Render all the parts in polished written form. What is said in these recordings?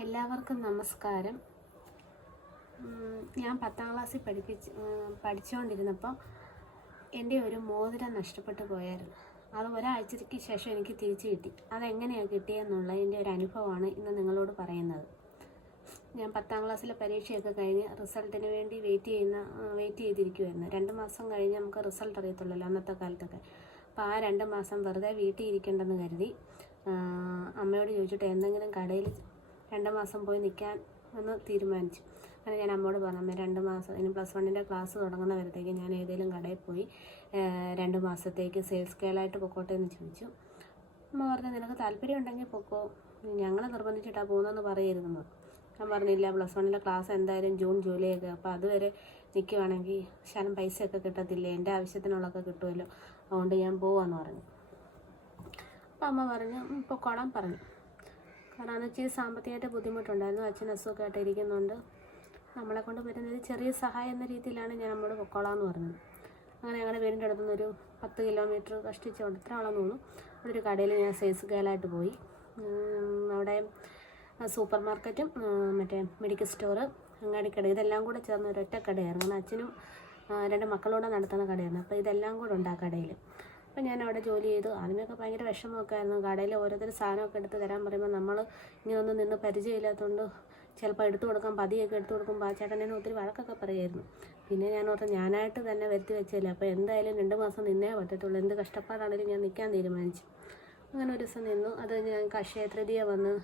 എല്ലാവർക്കും നമസ്കാരം. ഞാൻ 10ാം ക്ലാസ്സിൽ പഠിച്ചുകൊണ്ടിരുന്നപ്പോൾ എൻ്റെ ഒരു മോതിരം നഷ്ടപ്പെട്ടു പോയായിരുന്നു. അത് ഒരാഴ്ചയ്ക്ക് ശേഷം എനിക്ക് തിരിച്ചു കിട്ടി. അതെങ്ങനെയാണ് കിട്ടിയെന്നുള്ള എൻ്റെ ഒരു അനുഭവമാണ് ഇന്ന് നിങ്ങളോട് പറയുന്നത്. ഞാൻ 10ാം ക്ലാസ്സിലെ പരീക്ഷയൊക്കെ കഴിഞ്ഞ് റിസൾട്ടിന് വേണ്ടി വെയിറ്റ് ചെയ്തിരിക്കുമായിരുന്നു. 2 മാസം കഴിഞ്ഞ് നമുക്ക് റിസൾട്ട് അറിയത്തുള്ളല്ലോ അന്നത്തെ കാലത്തൊക്കെ. അപ്പോൾ ആ 2 മാസം വെറുതെ വീട്ടിൽ ഇരിക്കേണ്ടെന്ന് കരുതി അമ്മയോട് ചോദിച്ചിട്ട് എന്തെങ്കിലും കടയിൽ 2 മാസം പോയി നിൽക്കാൻ എന്ന് തീരുമാനിച്ചു. അങ്ങനെ ഞാൻ അമ്മയോട് പറഞ്ഞു, അമ്മ 2 മാസം ഇനി +1 ക്ലാസ് തുടങ്ങുന്നവരത്തേക്ക് ഞാൻ ഏതെങ്കിലും കടയിൽ പോയി 2 മാസത്തേക്ക് സെയിൽസ് ഗേളായിട്ട് പൊക്കോട്ടെ എന്ന് ചോദിച്ചു. അമ്മ പറഞ്ഞു, നിനക്ക് താല്പര്യം ഉണ്ടെങ്കിൽ പൊക്കോ, ഞങ്ങൾ നിർബന്ധിച്ചിട്ടാണ് പോകുന്നതെന്ന് പറയരുതെന്ന്. ഞാൻ പറഞ്ഞില്ല, +1 ക്ലാസ് എന്തായാലും ജൂൺ ജൂലൈ ഒക്കെ, അപ്പോൾ അതുവരെ നിൽക്കുവാണെങ്കിൽ ശകലം പൈസയൊക്കെ കിട്ടത്തില്ലേ, എൻ്റെ ആവശ്യത്തിനുള്ളതൊക്കെ കിട്ടുമല്ലോ, അതുകൊണ്ട് ഞാൻ പോവാമെന്ന് പറഞ്ഞു. അപ്പോൾ അമ്മ പറഞ്ഞു പൊക്കോളാൻ പറഞ്ഞു. കാരണം എന്ന് വെച്ചാൽ സാമ്പത്തികമായിട്ട് ബുദ്ധിമുട്ടുണ്ടായിരുന്നു. അച്ഛൻ അസുഖമായിട്ട് ഇരിക്കുന്നുണ്ട്. നമ്മളെ കൊണ്ട് പറ്റുന്നൊരു ചെറിയ സഹായം എന്ന രീതിയിലാണ് ഞാൻ നമ്മോട് പൊക്കോളാമെന്ന് പറഞ്ഞത്. അങ്ങനെ ഞങ്ങളുടെ വീടിൻ്റെ അടുത്തുനിന്ന് ഒരു 10 കിലോമീറ്റർ കഷ്ടിച്ചുകൊണ്ട് ഇത്ര ആളെന്ന് തോന്നുന്നു. അവിടെ ഒരു കടയിൽ ഞാൻ സെയിൽസ് ഗേളായിട്ട് പോയി. അവിടെ സൂപ്പർ മാർക്കറ്റും മറ്റേ മെഡിക്കൽ സ്റ്റോറ്, അങ്ങാടിക്കട ഇതെല്ലാം കൂടെ ചേർന്ന ഒരൊറ്റ കടയായിരുന്നു. കാരണം അച്ഛനും 2 മക്കളോടെ നടത്തുന്ന കടയായിരുന്നു. അപ്പോൾ ഇതെല്ലാം കൂടെ ഉണ്ട് ആ കടയിൽ. അപ്പോൾ ഞാൻ അവിടെ ജോലി ചെയ്തു. ആദ്യമൊക്കെ ഭയങ്കര വിഷമമൊക്കെ ആയിരുന്നു. കടയിൽ ഓരോരുത്തർ സാധനമൊക്കെ എടുത്ത് തരാൻ പറയുമ്പോൾ നമ്മൾ ഇങ്ങനെയൊന്നും നിന്ന് പരിചയമില്ലാത്തതുകൊണ്ട് ചിലപ്പോൾ എടുത്തു കൊടുക്കാൻ പതിയൊക്കെ എടുത്തു കൊടുക്കുമ്പോൾ ആ ചേട്ടൻ എന്നെ ഒത്തിരി വഴക്കൊക്കെ പറയുമായിരുന്നു. പിന്നെ ഞാൻ ഓർത്ത് ഞാനായിട്ട് തന്നെ വരുത്തി വെച്ചില്ല, അപ്പോൾ എന്തായാലും 2 മാസം നിന്നേ പറ്റത്തുള്ളൂ, എന്ത് കഷ്ടപ്പാടാണെങ്കിലും ഞാൻ നിൽക്കാൻ തീരുമാനിച്ചു. അങ്ങനെ ഒരു ദിവസം നിന്നു. അത് ഞാൻ അക്ഷയ തൃതീയ വന്ന്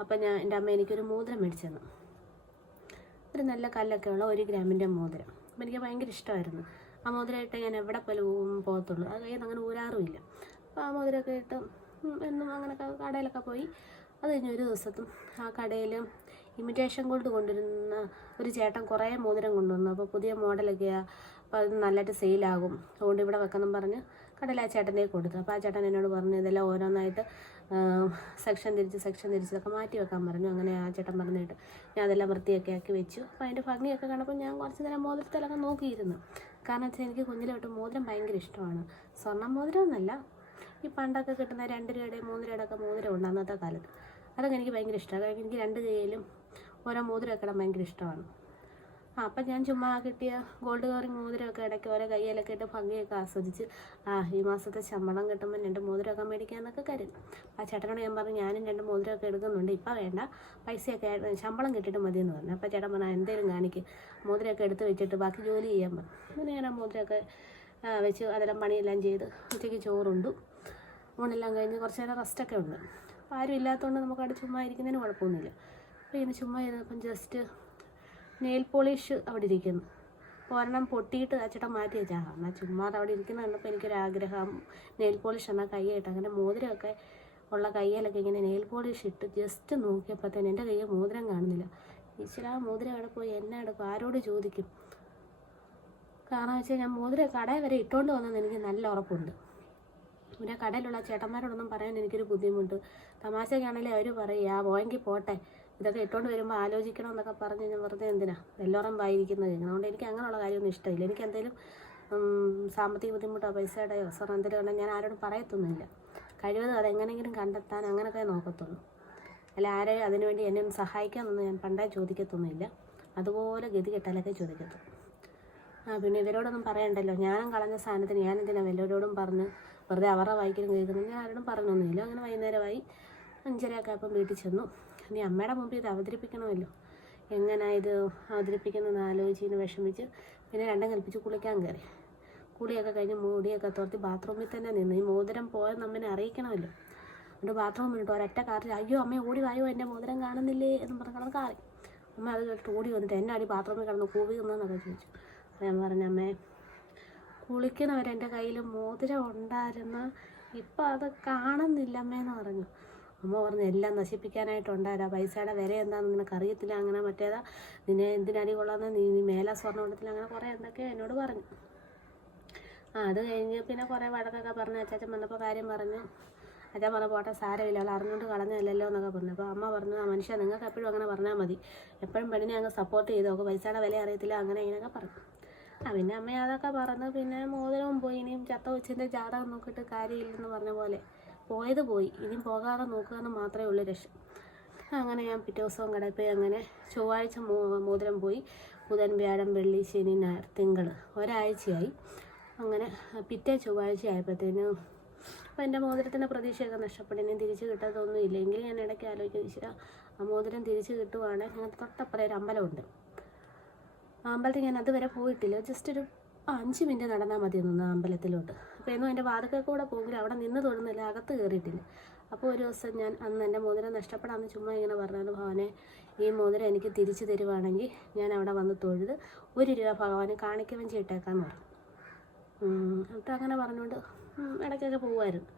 അപ്പോൾ എൻ്റെ അമ്മ എനിക്കൊരു മോതിരം മേടിച്ചു തന്നു. ഒരു നല്ല കല്ലൊക്കെ ഉള്ള 1 ഗ്രാമിൻ്റെ മോതിരം. അപ്പോൾ എനിക്ക് ഭയങ്കര ഇഷ്ടമായിരുന്നു. ആ മോതിരമായിട്ട് ഞാൻ എവിടെ പോകത്തുള്ളൂ. അത് കയ്യിൽ നിന്ന് അങ്ങനെ ഊരാറുമില്ല. അപ്പോൾ ആ മോതിരമൊക്കെ ഇട്ട് എന്നും അങ്ങനെയൊക്കെ കടയിലൊക്കെ പോയി. അത് കഴിഞ്ഞ് ഒരു ദിവസത്തും ആ കടയിൽ ഇമിറ്റേഷൻ ഗോൾഡ് കൊണ്ടുവരുന്ന ഒരു ചേട്ടൻ കുറേ മോതിരം കൊണ്ടുവന്നു. അപ്പോൾ പുതിയ മോഡലൊക്കെയാണ്, അപ്പോൾ അത് നല്ലതായിട്ട് സെയിലാകും, അതുകൊണ്ട് ഇവിടെ വെക്കണം പറഞ്ഞ് കടയിൽ ആ ചേട്ടൻ്റെ കൊടുത്തു. അപ്പോൾ ആ ചേട്ടൻ എന്നോട് പറഞ്ഞു ഇതെല്ലാം ഓരോന്നായിട്ട് സെക്ഷൻ തിരിച്ചതൊക്കെ മാറ്റി വെക്കാൻ പറഞ്ഞു. അങ്ങനെ ആ ചേട്ടൻ പറഞ്ഞിട്ട് ഞാൻ അതെല്ലാം വൃത്തിയൊക്കെ ആക്കി വെച്ചു. അപ്പോൾ അതിൻ്റെ ഭംഗിയൊക്കെ കണ്ടപ്പോൾ ഞാൻ കുറച്ച് നേരം മോതിരത്തിലൊക്കെ നോക്കിയിരുന്നു. കാരണം വെച്ചാൽ എനിക്ക് കുഞ്ഞിലെ തൊട്ട് മോതിരം ഭയങ്കര ഇഷ്ടമാണ്. സ്വർണ്ണം മോതിരം എന്നല്ല, ഈ പണ്ടൊക്കെ കിട്ടുന്ന 2 രൂപയുടെ 3 രൂപയുടെ ഒക്കെ മോതിരം ഉണ്ട് അന്നത്തെ കാലത്ത്. അതൊക്കെ എനിക്ക് ഭയങ്കര ഇഷ്ടമാണ്. കാരണം എനിക്ക് 2 കൈയിലും ഓരോ മോതിരമൊക്കെ ഇടാൻ ഭയങ്കര ഇഷ്ടമാണ്. അപ്പം ഞാൻ ചുമ്മാ കിട്ടിയ ഗോൾഡ് കവറിങ് മോതിരമൊക്കെ ഇടയ്ക്ക് ഓരോ കയ്യിലൊക്കെ ഇട്ട് ഭംഗിയൊക്കെ ആസ്വദിച്ച് ഈ മാസത്തെ ശമ്പളം കിട്ടുമ്പോൾ 2 മോതിരമൊക്കെ മേടിക്കാമെന്നൊക്കെ കരുതി. ആ ചേട്ടനോട് ഞാൻ പറഞ്ഞു ഞാനും 2 മോതിരമൊക്കെ എടുക്കുന്നുണ്ട്, ഇപ്പം വേണ്ട, പൈസയൊക്കെ ശമ്പളം കിട്ടിയിട്ട് മതിയെന്ന് പറഞ്ഞു. അപ്പോൾ ചേട്ടൻ പറഞ്ഞു എന്തേലും കാണിക്ക്, മോതിരമൊക്കെ എടുത്ത് വെച്ചിട്ട് ബാക്കി ജോലി ചെയ്യാൻ പറഞ്ഞു. അങ്ങനെ ഞാൻ ആ മോതിരമൊക്കെ വെച്ച് അതെല്ലാം പണിയെല്ലാം ചെയ്ത് ഉച്ചയ്ക്ക് ചോറുണ്ടു. ഊണെല്ലാം കഴിഞ്ഞ് കുറച്ച് നേരം റെസ്റ്റൊക്കെ ഉണ്ട്. അപ്പോൾ ആരും ഇല്ലാത്തതുകൊണ്ട് നമുക്ക് അവിടെ ചുമ്മാ ഇരിക്കുന്നതിന് കുഴപ്പമൊന്നുമില്ല. അപ്പോൾ ഇങ്ങനെ ചുമ്മാ ഇരുന്നപ്പം ജസ്റ്റ് നെയിൽ പോളിഷ് അവിടെ ഇരിക്കുന്നു. അപ്പോൾ ഒരെണ്ണം പൊട്ടിയിട്ട് ആ ചേട്ടൻ മാറ്റി വെച്ചാൽ എന്നാൽ ചുമ്മാ അവിടെ ഇരിക്കുന്ന കണ്ടപ്പോൾ എനിക്കൊരാഗ്രഹം നെയിൽ പോളിഷ് എന്നാൽ കൈയായിട്ട്. അങ്ങനെ മോതിരമൊക്കെ ഉള്ള കയ്യിലൊക്കെ ഇങ്ങനെ നെയിൽ പോളിഷ് ഇട്ട് ജസ്റ്റ് നോക്കിയപ്പോഴത്തേന് എൻ്റെ കയ്യിൽ മോതിരം കാണുന്നില്ല. ഈശ്വരാ, മോതിരം അവിടെ പോയി എന്നെ എടുക്കും, ആരോട് ചോദിക്കും? കാരണം വെച്ചാൽ ഞാൻ മോതിരം കടയിൽ വരെ ഇട്ടുകൊണ്ട് വന്നെന്ന് എനിക്ക് നല്ല ഉറപ്പുണ്ട്. പിന്നെ കടയിലുള്ള ചേട്ടന്മാരോടൊന്നും പറയാൻ എനിക്കൊരു ബുദ്ധിമുട്ട്. തമാശയ്ക്കാണെങ്കിലും അവർ പറയുക പോയെങ്കിൽ പോട്ടെ, ഇതൊക്കെ ഇട്ടുകൊണ്ട് വരുമ്പോൾ ആലോചിക്കണം എന്നൊക്കെ പറഞ്ഞ് ഞാൻ വെറുതെ എന്തിനാ എല്ലോറും വായിരിക്കുന്നത് കേൾക്കണം. അതുകൊണ്ട് എനിക്ക് അങ്ങനെയുള്ള കാര്യമൊന്നും ഇഷ്ടമില്ല. എനിക്ക് എന്തെങ്കിലും സാമ്പത്തിക ബുദ്ധിമുട്ടോ പൈസയുടെയോ സ്വർണ്ണം എന്തെങ്കിലും ഉണ്ടെങ്കിൽ ഞാൻ ആരോടും പറയത്തൊന്നുമില്ല. കഴിവതും അതെങ്ങനെയെങ്കിലും കണ്ടെത്താൻ അങ്ങനെയൊക്കെ നോക്കത്തുള്ളൂ. അല്ല ആരെയും അതിനുവേണ്ടി എന്നെ ഒന്ന് സഹായിക്കാമെന്നൊന്നും ഞാൻ പണ്ടേ ചോദിക്കത്തൊന്നുമില്ല. അതുപോലെ ഗതി കെട്ടാലൊക്കെ ചോദിക്കത്തുള്ളൂ. പിന്നെ ഇവരോടൊന്നും പറയണ്ടല്ലോ, ഞാനും കളഞ്ഞ സാധനത്തിന് ഞാനെന്തിനാണ് എല്ലാവരോടും പറഞ്ഞ് വെറുതെ അവരുടെ വായിക്കലും കേൾക്കുന്നത്. ഞാൻ ആരോടും പറഞ്ഞൊന്നുമില്ല. അങ്ങനെ വൈകുന്നേരമായി 5:30 ആയപ്പം വീട്ടിൽ ചെന്നു. ഇനി അമ്മയുടെ മുമ്പിൽ ഇത് അവതരിപ്പിക്കണമല്ലോ, എങ്ങനെ ഇത് അവതരിപ്പിക്കുന്നതെന്ന് ആലോചിച്ച് ഇങ്ങനെ വിഷമിച്ച് പിന്നെ 2 കൽപ്പിച്ച് കുളിക്കാൻ കയറി. കുളിയൊക്കെ കഴിഞ്ഞ് മുടിയൊക്കെ തോർത്തി ബാത്റൂമിൽ തന്നെ നിന്ന്. ഈ മോതിരം പോയെന്ന് അമ്മനെ അറിയിക്കണമല്ലോ. എന്നിട്ട് ബാത്റൂമിൽ ഇട്ട് ഒരൊറ്റ കാറിൽ അയ്യോ അമ്മ ഓടി വായോ, എൻ്റെ മോതിരം കാണുന്നില്ലേ എന്ന് പറഞ്ഞ് കാറി. അമ്മ അത് കേട്ട് ഓടി വന്നിട്ട് എന്നെ അടി ബാത്റൂമിൽ കിടന്ന് കൂവി എന്നൊക്കെ ചോദിച്ചു. അപ്പോൾ ഞാൻ പറഞ്ഞു അമ്മേ, കുളിക്കുന്നവരെൻ്റെ കയ്യിൽ മോതിരം ഉണ്ടായിരുന്നു, ഇപ്പം അത് കാണുന്നില്ല അമ്മേന്ന് പറഞ്ഞു. അമ്മ പറഞ്ഞു എല്ലാം നശിപ്പിക്കാനായിട്ടുണ്ടായിരുന്നു, പൈസയുടെ വില എന്താണെന്ന് നിനക്ക് അറിയത്തില്ല, അങ്ങനെ മറ്റേതാ, നിന്നെ എന്തിനടി കൊള്ളാന്ന്, നീ മേല സ്വർണ്ണം കൊടുത്തില്ല, അങ്ങനെ കുറേ എന്തൊക്കെയോ എന്നോട് പറഞ്ഞു. അത് കഴിഞ്ഞ് പിന്നെ കുറേ വഴക്കൊക്കെ പറഞ്ഞു. അച്ചാച്ചൻ വന്നപ്പോൾ കാര്യം പറഞ്ഞു. അച്ഛൻ പറഞ്ഞു പോട്ടെ സാരമില്ല, അവൾ അറിഞ്ഞുകൊണ്ട് കളഞ്ഞതല്ലോ എന്നൊക്കെ പറഞ്ഞു. അപ്പോൾ അമ്മ പറഞ്ഞു ആ മനുഷ്യ നിങ്ങൾക്ക് എപ്പോഴും അങ്ങനെ പറഞ്ഞാൽ മതി, എപ്പോഴും പെണ്ണിനെ അങ്ങ് സപ്പോർട്ട് ചെയ്ത് നോക്കും, പൈസയുടെ വില അറിയത്തില്ല, അങ്ങനെ ഇങ്ങനെയൊക്കെ പറഞ്ഞു. പിന്നെ അമ്മ അതൊക്കെ പറഞ്ഞു. പിന്നെ മോതിരവും പോയി, ഇനിയും ചത്ത കൊച്ചിൻ്റെ ജാതകം നോക്കിയിട്ട് കാര്യമില്ലെന്ന് പറഞ്ഞ പോലെ പോയത് പോയി, ഇനിയും പോകാതെ നോക്കുക എന്ന് മാത്രമേ ഉള്ളൂ രക്ഷ. അങ്ങനെ ഞാൻ പിറ്റേ ദിവസവും കടയിൽ പോയി. അങ്ങനെ ചൊവ്വാഴ്ച മോതിരം പോയി. ബുധൻ, വ്യാഴം, വെള്ളി, ശനി, ഞായർ, തിങ്കൾ, ഒരാഴ്ചയായി. അങ്ങനെ പിറ്റേ ചൊവ്വാഴ്ച ആയപ്പോഴത്തേനും അപ്പോൾ എൻ്റെ മോതിരത്തിൻ്റെ പ്രതീക്ഷയൊക്കെ നഷ്ടപ്പെട്ടു. ഇനി തിരിച്ച് കിട്ടാത്തൊന്നും ഇല്ലെങ്കിൽ ഞാൻ ഇടയ്ക്ക് ആലോചിക്കും, ഈശ്വരാ ആ മോതിരം തിരിച്ച് കിട്ടുവാണെങ്കിൽ ഞങ്ങൾക്ക് തൊട്ടപ്പുറം ഒരു അമ്പലമുണ്ട്. ആ അമ്പലത്തിൽ ഞാൻ അതുവരെ പോയിട്ടില്ല. ജസ്റ്റ് ഒരു 5 മിനിറ്റ് നടന്നാൽ മതി നിന്ന് ആ അമ്പലത്തിലോട്ട്. അപ്പോൾ എന്നും എൻ്റെ വാതിൽക്കൽ കൂടെ പോകുമ്പോൾ അവിടെ നിന്ന് തൊടുന്നില്ല, അകത്ത് കയറിയിട്ടില്ല. അപ്പോൾ ഒരു ദിവസം ഞാൻ അന്ന് എൻ്റെ മോതിരം നഷ്ടപ്പെടാമെന്ന് ചുമ്മാ ഇങ്ങനെ പറഞ്ഞു, ഭഗവാനെ ഈ മോതിരം എനിക്ക് തിരിച്ചു തരുവാണെങ്കിൽ ഞാൻ അവിടെ വന്ന് തൊഴുത് 1 രൂപ ഭഗവാന് കാണിക്കവഞ്ചി ഇട്ടേക്കാന്ന് പറഞ്ഞു. എന്നിട്ട് അങ്ങനെ പറഞ്ഞുകൊണ്ട് ഇടയ്ക്കൊക്കെ പോകുമായിരുന്നു.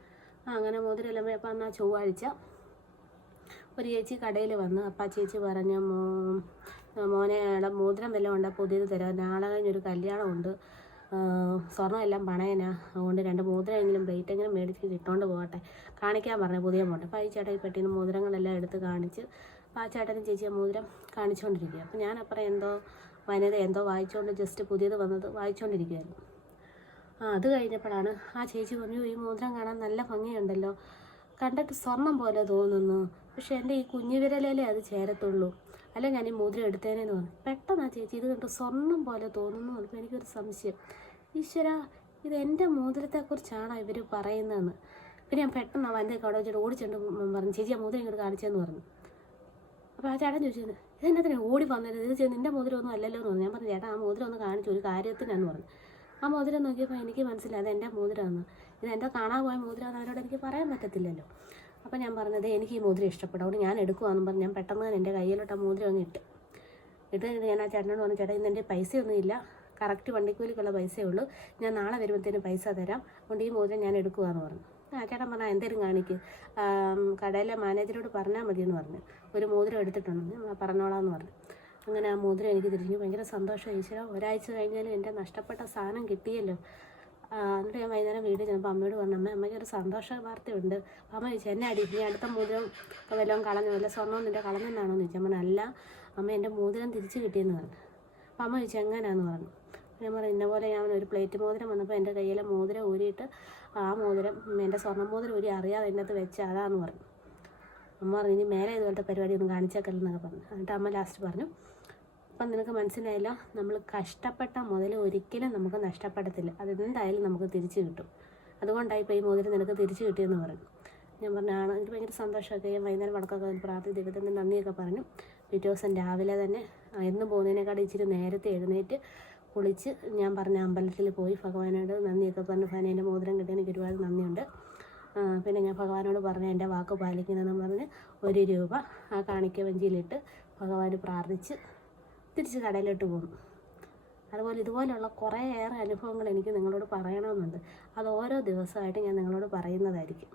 അങ്ങനെ മോതിരം എല്ലാം പോയി. അപ്പോൾ അന്ന് ആ ചൊവ്വാഴ്ച ഒരു ചേച്ചി കടയിൽ വന്ന്. അപ്പോൾ ആ ചേച്ചി പറഞ്ഞു, മോനെ മോതിരം വല്ലതും ഉണ്ട്, പുതിയത് തരാം, നാളെ കഴിഞ്ഞൊരു കല്യാണമുണ്ട്, സ്വർണ്ണം എല്ലാം പണയനാ, അതുകൊണ്ട് 2 മോതിരമെങ്കിലും പ്ലേറ്റെങ്കിലും മേടിച്ച് ഇട്ടുകൊണ്ട് പോകട്ടെ, കാണിക്കാൻ പറഞ്ഞു പുതിയ മോട്ടെ. അപ്പോൾ ഈ ചേട്ടൻ ഈ പെട്ടിന്ന് മോതിരങ്ങളെല്ലാം എടുത്ത് കാണിച്ച്. അപ്പോൾ ആ ചേട്ടനും ചേച്ചിയെ മോതിരം കാണിച്ചുകൊണ്ടിരിക്കുക. അപ്പോൾ ഞാനപ്പുറം എന്തോ വനിത എന്തോ വായിച്ചുകൊണ്ട് ജസ്റ്റ് പുതിയത് വന്നത് വായിച്ചുകൊണ്ടിരിക്കുകയായിരുന്നു. അത് കഴിഞ്ഞപ്പോഴാണ് ആ ചേച്ചി പറഞ്ഞു, ഈ മോതിരം കാണാൻ നല്ല ഭംഗിയുണ്ടല്ലോ, കണ്ടിട്ട് സ്വർണം പോലെ തോന്നുന്നു, പക്ഷെ എൻ്റെ ഈ കുഞ്ഞു വിരലേ അത് ചേരത്തുള്ളൂ, അല്ല ഞാൻ ഈ മോതിരം എടുത്തേനേന്ന് പറഞ്ഞു. പെട്ടെന്ന് ആ ചേച്ചി ഇത് കണ്ട് സ്വർണം പോലെ തോന്നുന്നു പറഞ്ഞപ്പോൾ എനിക്കൊരു സംശയം, ഈശ്വര ഇത് എൻ്റെ മോതിരത്തെക്കുറിച്ചാണോ ഇവർ പറയുന്നതെന്ന്. പിന്നെ ഞാൻ പെട്ടെന്ന് വൻ്റെ കട വെച്ചിട്ട് ഓടിച്ചെണ്ട് പറഞ്ഞു, ചേച്ചി ആ മോതിരം ഇങ്ങോട്ട് കാണിച്ചതെന്ന് പറഞ്ഞു. അപ്പോൾ ആ ചേട്ടൻ ചോദിച്ചത് ഇതെന്നതിനാണ് ഓടി വന്നത്, ഇത് നിൻ്റെ മോതിരമൊന്നും അല്ലല്ലോ എന്ന് പറഞ്ഞു. ഞാൻ പറഞ്ഞു, ചേട്ടാ ആ മോതിരം ഒന്ന് കാണിച്ചു, ഒരു കാര്യത്തിനാന്ന് പറഞ്ഞു. ആ മോതിരം നോക്കിയപ്പോൾ എനിക്ക് മനസ്സിലായി അത് എൻ്റെ മോതിരമാണ്. ഇത് എൻ്റെ കാണാൻ പോയ മോതിരമാണെന്ന് അവരോട് എനിക്ക് പറയാൻ പറ്റത്തില്ലല്ലോ. അപ്പോൾ ഞാൻ പറഞ്ഞത് എനിക്ക് ഈ മോതിരം ഇഷ്ടപ്പെട്ടു, അതുകൊണ്ട് ഞാൻ എടുക്കുവാന്ന് പറഞ്ഞ് ഞാൻ പെട്ടെന്ന് തന്നെ എൻ്റെ കയ്യിലോട്ട് ആ മോതിരം അങ്ങ് ഇട്ട് ഞാൻ ആ ചേട്ടനോട് പറഞ്ഞു, ചേട്ടാ ഇന്ന് എൻ്റെ പൈസയൊന്നും ഇല്ല, കറക്റ്റ് വണ്ടിക്കൂലിക്കുള്ള പൈസയേ ഉള്ളൂ, ഞാൻ നാളെ വരുമ്പോഴത്തേനും പൈസ തരാം, അതുകൊണ്ട് ഈ മോതിരം ഞാൻ എടുക്കുവാന്ന് പറഞ്ഞു. ആ ചേട്ടൻ പറഞ്ഞാൽ എന്തേലും കാണിക്ക്, കടയിലെ മാനേജരോട് പറഞ്ഞാൽ മതിയെന്ന് പറഞ്ഞു, ഒരു മോതിരം എടുത്തിട്ടുണ്ട്, പറഞ്ഞോളാമെന്ന് പറഞ്ഞു. അങ്ങനെ ആ മോതിരം എനിക്ക് തിരിഞ്ഞു. ഭയങ്കര സന്തോഷം, ഈശ്വര ഒരാഴ്ച കഴിഞ്ഞാലും എൻ്റെ നഷ്ടപ്പെട്ട സാധനം കിട്ടിയല്ലോ. എന്നിട്ട് ഞാൻ വൈകുന്നേരം വീട്ടിൽ ചെന്നപ്പോൾ അമ്മയോട് പറഞ്ഞു, അമ്മയ്ക്ക് ഒരു സന്തോഷ വാർത്തയുണ്ട്. അമ്മ ചോദിച്ചു, എന്നെ അടി നീ അടുത്ത മോതിരം വല്ലതും കളഞ്ഞു, വല്ല സ്വർണ്ണം നിൻ്റെ കളഞ്ഞെന്നാണോ എന്ന് ചോദിച്ചു. അമ്മ അല്ല അമ്മ, എൻ്റെ മോതിരം തിരിച്ച് കിട്ടിയെന്ന് പറഞ്ഞു. അപ്പോൾ അമ്മ ചോദിച്ചു എങ്ങനെയാണെന്ന് പറഞ്ഞു. ഞാൻ പറഞ്ഞു, ഇന്ന പോലെ ഞാൻ ഒരു പ്ലേറ്റ് മോതിരം വന്നപ്പോൾ എൻ്റെ കയ്യിലെ മോതിരം ഊരിയിട്ട് ആ മോതിരം എൻ്റെ സ്വർണ്ണ മോതിരം ഊരി അറിയാതെ എൻ്റെ അകത്ത് വെച്ച അതാന്ന് പറഞ്ഞു. അമ്മ പറഞ്ഞു, ഇനി മേലെ ഇതുപോലത്തെ പരിപാടി ഒന്നും കാണിച്ചേക്കല്ലെന്നൊക്കെ പറഞ്ഞു. എന്നിട്ട് അമ്മ ലാസ്റ്റ് പറഞ്ഞു, അപ്പം നിനക്ക് മനസ്സിലായല്ലോ, നമ്മൾ കഷ്ടപ്പെട്ട മുതൽ ഒരിക്കലും നമുക്ക് നഷ്ടപ്പെടത്തില്ല, അതെന്തായാലും നമുക്ക് തിരിച്ച് കിട്ടും, അതുകൊണ്ടായി ഇപ്പോൾ ഈ മോതിരം നിനക്ക് തിരിച്ച് കിട്ടിയെന്ന് പറഞ്ഞു. ഞാൻ പറഞ്ഞു ആണ്. എനിക്ക് ഭയങ്കര സന്തോഷമൊക്കെ. ഞാൻ വൈകുന്നേരം വടക്കൊക്കെ പ്രാർത്ഥി ദൈവത്തിൻ്റെ നന്ദിയൊക്കെ പറഞ്ഞു. പിറ്റേ ദിവസം രാവിലെ തന്നെ എന്നും പോകുന്നതിനേക്കാൾ ഇച്ചിരി നേരത്തെ എഴുന്നേറ്റ് കുളിച്ച് ഞാൻ പറഞ്ഞ അമ്പലത്തിൽ പോയി ഭഗവാനോട് നന്ദിയൊക്കെ പറഞ്ഞു. ഭഗവാനെ എൻ്റെ മോതിരം കിട്ടിയ എനിക്ക് ഒരുപാട് നന്ദിയുണ്ട്. പിന്നെ ഞാൻ ഭഗവാനോട് പറഞ്ഞു എൻ്റെ വാക്ക് പാലിക്കുന്നതെന്ന് പറഞ്ഞ് 1 രൂപ ആ കാണിക്ക വഞ്ചിയിലിട്ട് ഭഗവാന് പ്രാർത്ഥിച്ച് തിരിച്ച് കടയിലോട്ട് പോകും. അതുപോലെ ഇതുപോലെയുള്ള കുറേയേറെ അനുഭവങ്ങൾ എനിക്ക് നിങ്ങളോട് പറയണമെന്നുണ്ട്. അത് ഓരോ ദിവസമായിട്ട് ഞാൻ നിങ്ങളോട് പറയുന്നതായിരിക്കും.